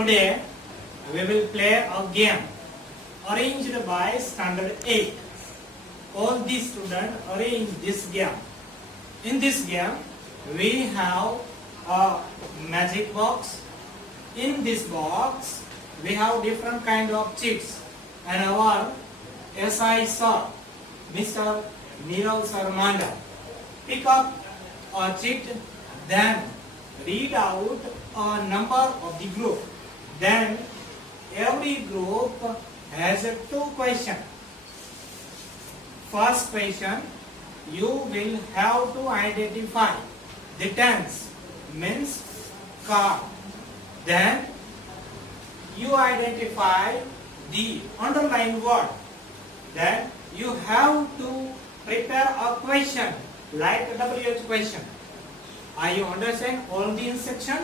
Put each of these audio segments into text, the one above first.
Today we will play a game arranged by Standard 8. All the students arrange this game. In this game, we have a magic box. In this box, we have different kind of cheats, and our SI sir, Mr. Niral Sarmanda, pick up a cheat, then read out a number of the group. Then every group has two questions. First question, you will have to identify the tense, means card. Then you identify the underlined word. Then you have to prepare a question like a WH question. Are you understand all the instruction?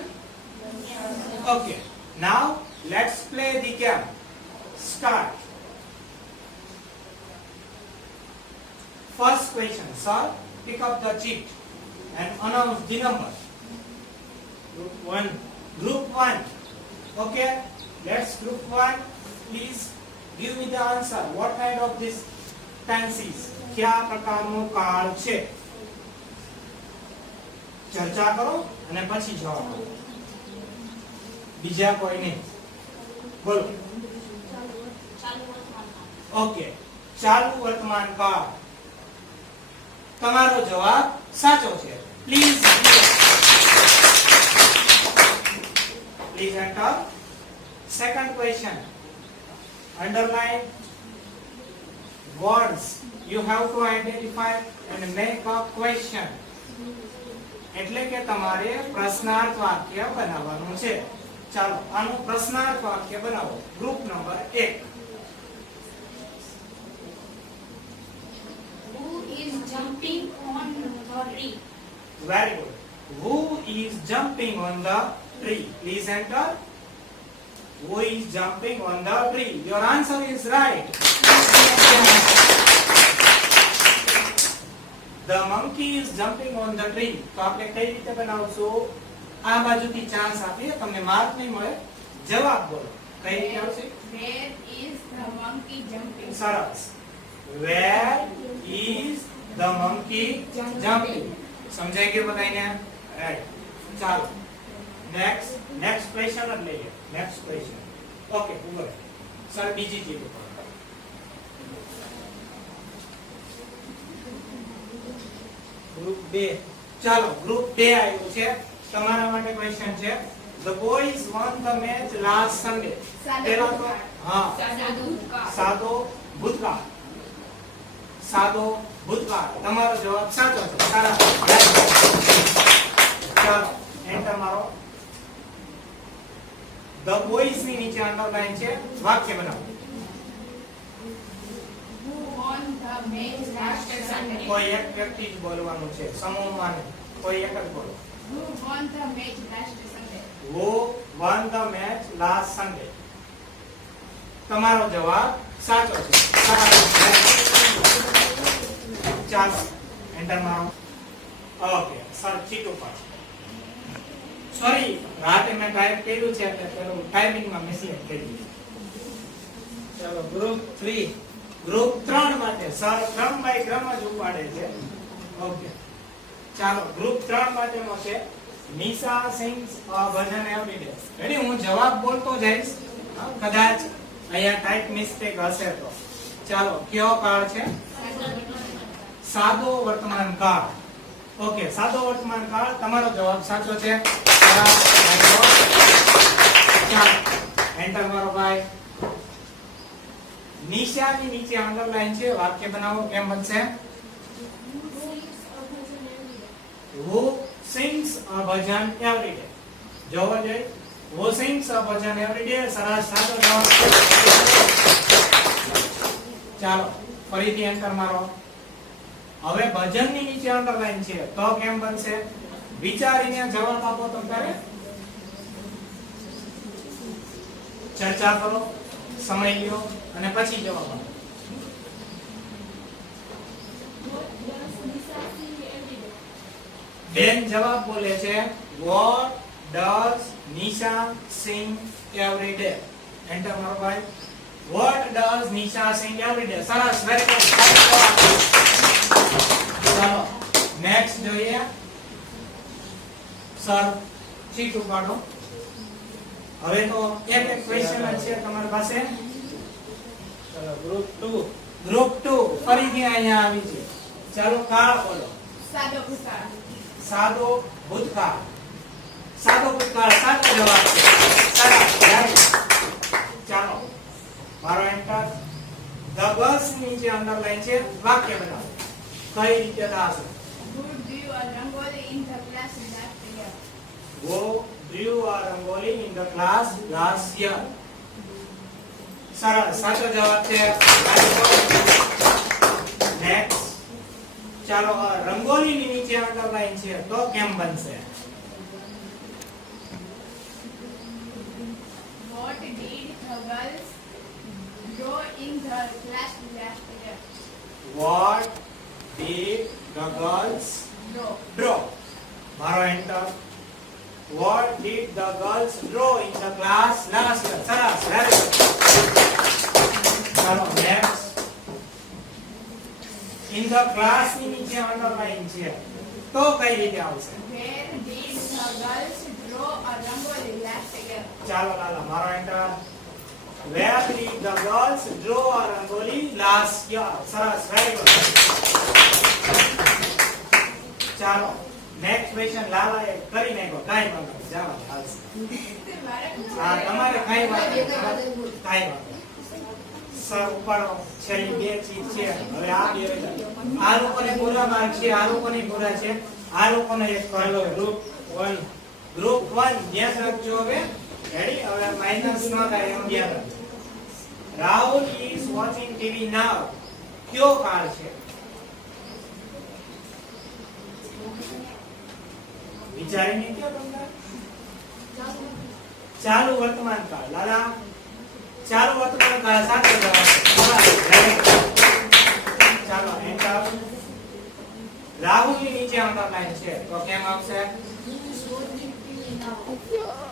Yes. Okay. Now let's play the game. Start. First question, sir, pick up the sheet and announce the number. Group 1. Group 1. Okay. Let's group 1. Please give me the answer. What kind of this tenses? क्या प्रकारનો કાળ છે? ચર્ચા કરો અને પછી જવાબ આપો. બીજા કોઈ નહીં. બોલો. ઓકે. ચાલુ વર્તમાન કાળ. તમારો જવાબ સાચો છે. Please enter. Second question. Underline words. You have to identify and make a question. એટલે કે તમારે પ્રશ્નાર્થ વાક્ય બનાવવાનું છે. ચાલો આનું પ્રશ્નાર્થ વાક્ય બનાવો. Group number 1. Who is jumping on the tree? Very good. Who is jumping on the tree? Please enter. Who is jumping on the tree? Your answer is right. The monkey is jumping on the tree. તો આપણે કઈ રીતે બનાવશું? આ બાજુથી chance આપીએ, તમને mark નહીં મળે. જવાબ બોલો. કઈ રીતે આવશે? Where is the monkey jumping? સરસ. Where is the monkey jumping? સમજાઈ ગયું બધાને? રાઈટ. ચાલો. નેક્સ્ટ ક્વેશ્ચન જ લઈએ. Next question. ઓકે, ઉભો. સર બીજી ચીજ ઉપર. ગ્રુપ 2. ચાલો ગ્રુપ 2 આવ્યું છે. તમારા માટે ક્વેશ્ચન છે. The boys won the match last Sunday. પેલા તો હા સાદો ભૂતકાળ. સાદો ભૂતકાળ. તમારો જવાબ સાચો છે. સારા. ચાલો એન્ટર મારો. The boys ની નીચે અંડરલાઈન છે. વાક્ય બનાવો. Who won the match last Sunday? કોઈ એક વ્યક્તિ જ બોલવાનું છે. સમૂહમાં નહીં. કોઈ એક જ બોલો. Who won the match last Sunday? Who won the match last Sunday? તમારો જવાબ સાચો છે. ચાલો એન્ટર મારો. ઓકે સર ચીટ ઉપર. સોરી રાતે મેં ટાઈપ કર્યું છે એટલે પેલું ટાઈપિંગમાં મિસ્ટેક થઈ ગઈ. ચાલો ગ્રુપ 3. ગ્રુપ 3 માટે સર ક્રમ બાય ક્રમ જ ઉપાડે છે. ઓકે ચાલો ગ્રુપ 3 માટેનો છે નિશા સિંગ્સ અ ભજન એવરી ડે. રેડી? હું જવાબ બોલતો જઈશ. કદાચ અહીંયા ટાઈપ મિસ્ટેક હશે તો. ચાલો કયો કાળ છે? સાદો વર્તમાન કાળ. ઓકે સાદો વર્તમાન કાળ. તમારો જવાબ સાચો છે. ચાલો એન્ટર મારો ભાઈ. નિશાની નીચે અંડરલાઈન છે. વાક્ય બનાવો. કેમ બનશે? Who sings a bhajan every day? જોવા જોઈએ. Who sings a bhajan every day? સરસ સાચો જવાબ. ચાલો ફરીથી એન્ટર મારો. હવે ભજનની નીચે અંડરલાઈન છે તો કેમ બનશે? વિચારીને જવાબ આપો. તો ત્યારે ચર્ચા કરો, સમય લ્યો અને પછી જવાબ આપો. બેન જવાબ બોલે છે what does Nisha sing every day? Enter મારો ભાઈ. What does Nisha sing every day? સરસ, very good. ચાલો નેક્સ્ટ જોઈએ. સર ચીટ ઉપાડો. હવે તો એક ક્વેશ્ચન છે તમારી પાસે. ચલો ગ્રુપ 2 ફરીથી અહીંયા આવી છે. ચાલો કાળ બોલો. સાદો ભૂતકાળ. સાદો ભૂતકાળ. સાદો ભૂતકાળ સાચો જવાબ છે. સરસ, right. ચાલો મારો એન્ટર. ધ ગર્લ્સ નીચે અંડરલાઈન છે. વાક્ય બનાવો. કઈ રીતે થશે? Who drew a rangoli in the class last year? Who drew a rangoli in the class last year? સરસ, સાચો જવાબ છે. નેક્સ્ટ. ચાલો રંગોલીની નીચે અંડરલાઈન છે તો કેમ બનશે? What did the girls draw in the class last year? What did the girls draw? મારો enter. What did the girls draw in the class last year? સરસ, very good. ચાલો નેક્સ્ટ. In the class ની નીચે underline છે તો કઈ રીતે આવશે? Where did the girls draw a rangoli last year? ચાલો લાલા મારો enter. Where did the girls draw a rangoli last year? સરસ, very good. ચાલો નેક્સ્ટ ક્વેશ્ચન લાલા એ કરી નાખો. કાઈ વાંધો નહીં, જવા હાલશે. હા તમારે કાઈ વાંધો નહીં, કાઈ વાંધો નહીં. સર ઉપાડો. છેલ્લી બે ચીજ છે. હવે આ બે આ લોકોને પૂરા માર્ક છે, આ લોકોને પૂરા છે, આ લોકોને એક કરો. ગ્રુપ 1 ધ્યાન રાખજો. હવે રેડી? હવે માઈનસ ન થાય એમ ધ્યાન રાખજો. રાહુલ ઇઝ વોચિંગ ટીવી નાઉ. કયો કાળ છે? વિચારીને કયો તમને? ચાલુ વર્તમાન કાળ. લાલા ચાલુ વર્તમાન કાળ સાચો જવાબ છે. ચાલો એન્ટર. રાહુલ ની નીચે અંડરલાઈન છે તો કેમ આવશે?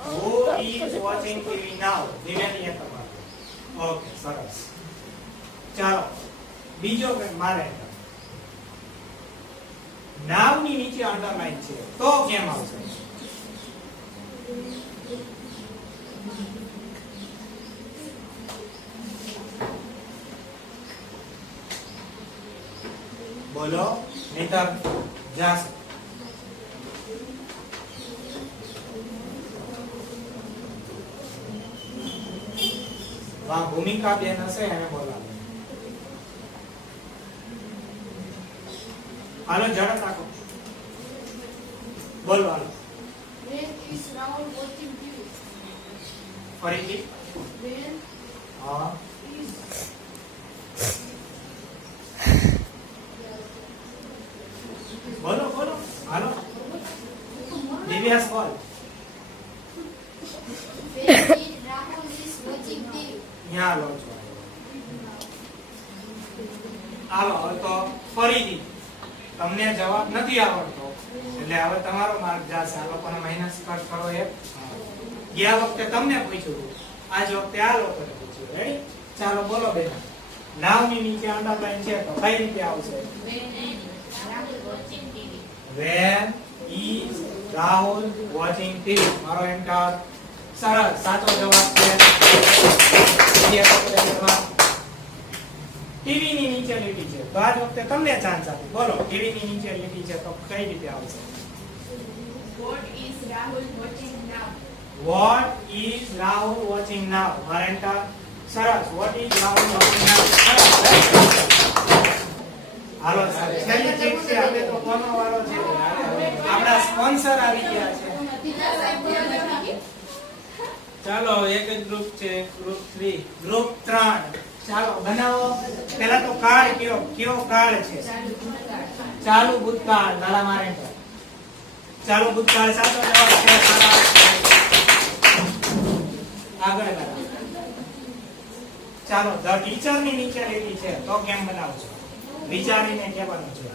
Who is watching TV now? Devayani એક તમારે. ઓકે, સરસ. ચાલો બીજો મારે નાવ ની નીચે અંડરલાઈન છે તો કેમ આવશે? બોલો નહીતર જાશે. ભૂમિકા બેન હશે એને બોલાવો. હાલો ઝડપ રાખો. બોલો હાલો. When is Rahul watching TV? ફરીથી. When હા is બોલો બોલો હાલો. દિવ્યાસ બોલ. When is Rahul is watching TV? ન્યા લો છો. હાલો હવે તો ફરીથી તમને જવાબ નથી આવડતો એટલે હવે તમારો માર્ક જાશે. આ લોકોને માઈનસ કટ કરો. એક ગયા વખતે તમને પૂછ્યું, આજ વખતે આ લોકોને પૂછ્યું. રેડી? ચાલો બોલો બેટા. નાવની નીચે અંડરલાઈન છે તો કઈ રીતે આવશે? When is Rahul watching TV? મારો એન્ટર. સરસ, સાચો જવાબ છે. ટીવી ની નીચે લીટી છે તો આજ વખતે તમને ચાન્સ આપું. બોલો ટીવી ની નીચે લીટી છે તો કઈ રીતે આવશે? What is Rahul watching now? What is Rahul watching now? મારો એન્ટર. સરસ, what is Rahul watching now? Hello sir છેલ્લી ચીજ છે. હવે તો કોનો વારો છે? આપણા સ્પોન્સર આવી ગયા છે. ચાલો એક જ ગ્રુપ છે, ગ્રુપ 3. ગ્રુપ 3 ચાલો બનાવો. પહેલા તો કાળ કયો કાળ છે? ચાલુ ભૂતકાળ. લાલા મારે ચાલુ ભૂતકાળ સાચો જવાબ છે. આગળ લાલા. ચાલો ધ ટીચર ની નીચે લીટી છે તો કેમ બનાવજો? વિચારીને કહેવાનું છે.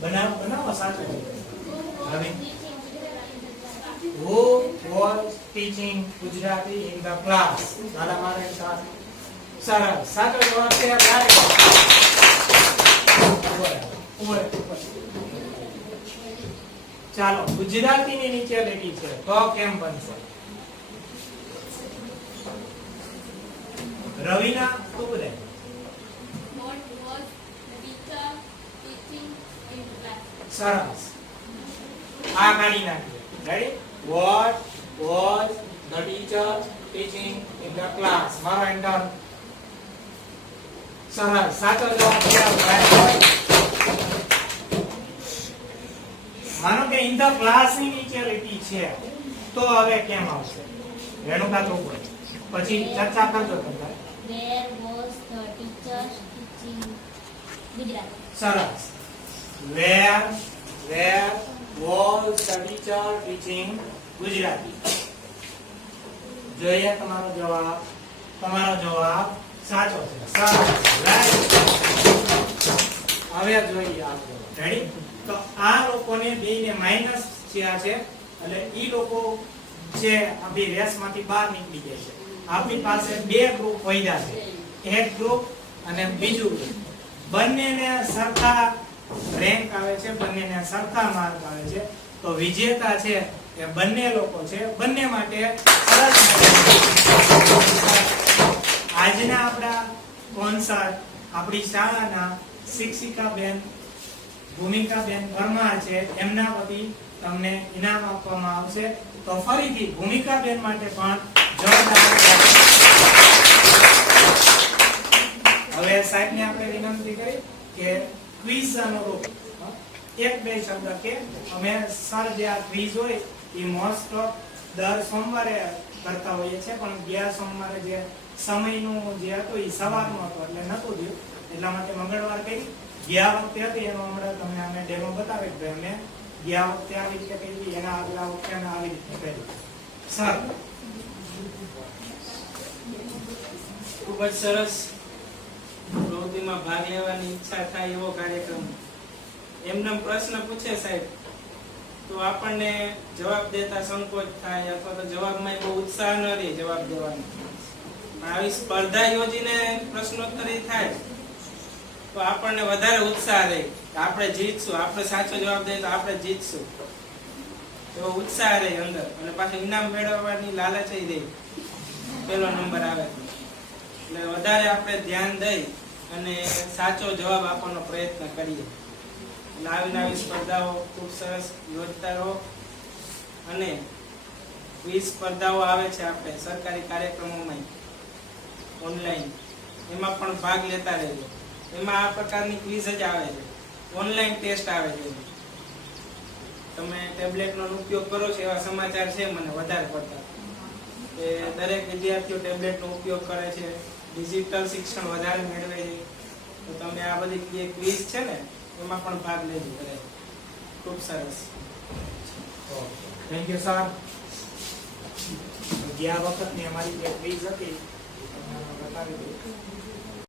બનાવો સાચો છે. હવે who was teaching Gujarati in the class? દાદા મારે સાથ. સરસ. સાચો જવાબ છે ચાલો ગુજરાતીની નીચે લીટી છે તો કેમ બનશે? રવિના તું બોલે. What was the teacher teaching in class? સરસ. આ કાઢી નાખીએ. Ready? What was the teacher teaching in the class? મારો એન્ટર. સરસ. સાચો જવાબ છે માનો કે ઇન ધ ક્લાસ ની નીચે લીટી છે તો હવે કેમ આવશે? રેણુકા તો બોલ. પછી ચર્ચા કરજો તમે. Where was the teacher teaching Gujarati? સરસ. Where was the teacher teaching Gujarati? જોઈએ તમારો જવાબ. તમારો જવાબ સાચો છે. સરસ. રાઈટ. હવે જોઈએ આપણે. રેડી? તો આ લોકોને બેને માઈનસ થયા છે એટલે ઈ લોકો છે આપણી રેસમાંથી બહાર નીકળી જાય છે. આપણી પાસે બે ગ્રુપ વધ્યા છે. એક ગ્રુપ અને બીજું ગ્રુપ. બંનેને સરખા રેન્ક આવે છે, બંનેને સરખા માર્ક આવે છે. તો વિજેતા છે એ બંને લોકો છે. બંને માટે સરસ આજના આપણા સ્પોન્સર આપણી શાળાના શિક્ષિકા બેન ભૂમિકાબેન પરમાર છે. એમના વતી તમને ઇનામ આપવામાં આવશે. તો ફરીથી ભૂમિકાબેન માટે પણ જોરદાર. હવે સાહેબને આપણે વિનંતી કરી કે ક્વિઝ અનુરૂપ એક બે શબ્દ કે અમે સર જે આ ક્વિઝ હોય એ મોસ્ટ ઓફ દર સોમવારે કરતા હોઈએ છીએ, પણ ગયા સોમવારે જે સમયનું જે હતું એ સવારનું હતું એટલે નતું થયું. એટલા માટે મંગળવાર કરી. ગયા વખતે હતી એનો હમણાં તમને અમે ડેમો બતાવી કે અમે ગયા વખતે આવી રીતે કરી, એના આગલા વખતે અમે આવી રીતે કરી. સર ખૂબ જ સરસ. પ્રવૃત્તિમાં ભાગ લેવાની ઈચ્છા થાય એવો કાર્યક્રમ. એમને પ્રશ્ન પૂછે સાહેબ તો આપણને જવાબ દેતા સંકોચ થાય અથવા તો જવાબમાં બહુ ઉત્સાહ ન રહે જવાબ દેવાનો. આવી સ્પર્ધા યોજીને પ્રશ્નોત્તરી થાય તો આપણને વધારે ઉત્સાહ રહે કે આપણે જીતશું, આપણે સાચો જવાબ દઈએ તો આપણે જીતશું, એવો ઉત્સાહ રહે અંદર. અને પાછું ઇનામ મેળવવાની લાલચ રહે, પહેલો નંબર આવે એટલે વધારે આપણે ધ્યાન દઈ અને સાચો જવાબ આપવાનો પ્રયત્ન કરીએ. એટલે આવી સ્પર્ધાઓ ખૂબ સરસ યોજતા રહો. અને ક્વિઝ સ્પર્ધાઓ આવે છે આપણે સરકારી કાર્યક્રમોમાં ઓનલાઈન, એમાં પણ ભાગ લેતા રહેજો. એમાં આ પ્રકારની ક્વિઝ જ આવે છે, ઓનલાઈન ટેસ્ટ આવે છે. તમે ટેબ્લેટનો ઉપયોગ કરો છો એવા સમાચાર છે મને વધારે પડતા કે દરેક વિદ્યાર્થીઓ ટેબ્લેટનો ઉપયોગ કરે છે, ડિજિટલ શિક્ષણ વધારે મેળવે છે. તો તમે આ બધી જે ક્વિઝ છે ને એમાં પણ ભાગ લેજો. ખૂબ સરસ. Thank you sir. ગયા વખતની અમારી જે ક્વિઝ હતી બતાવી દીધી.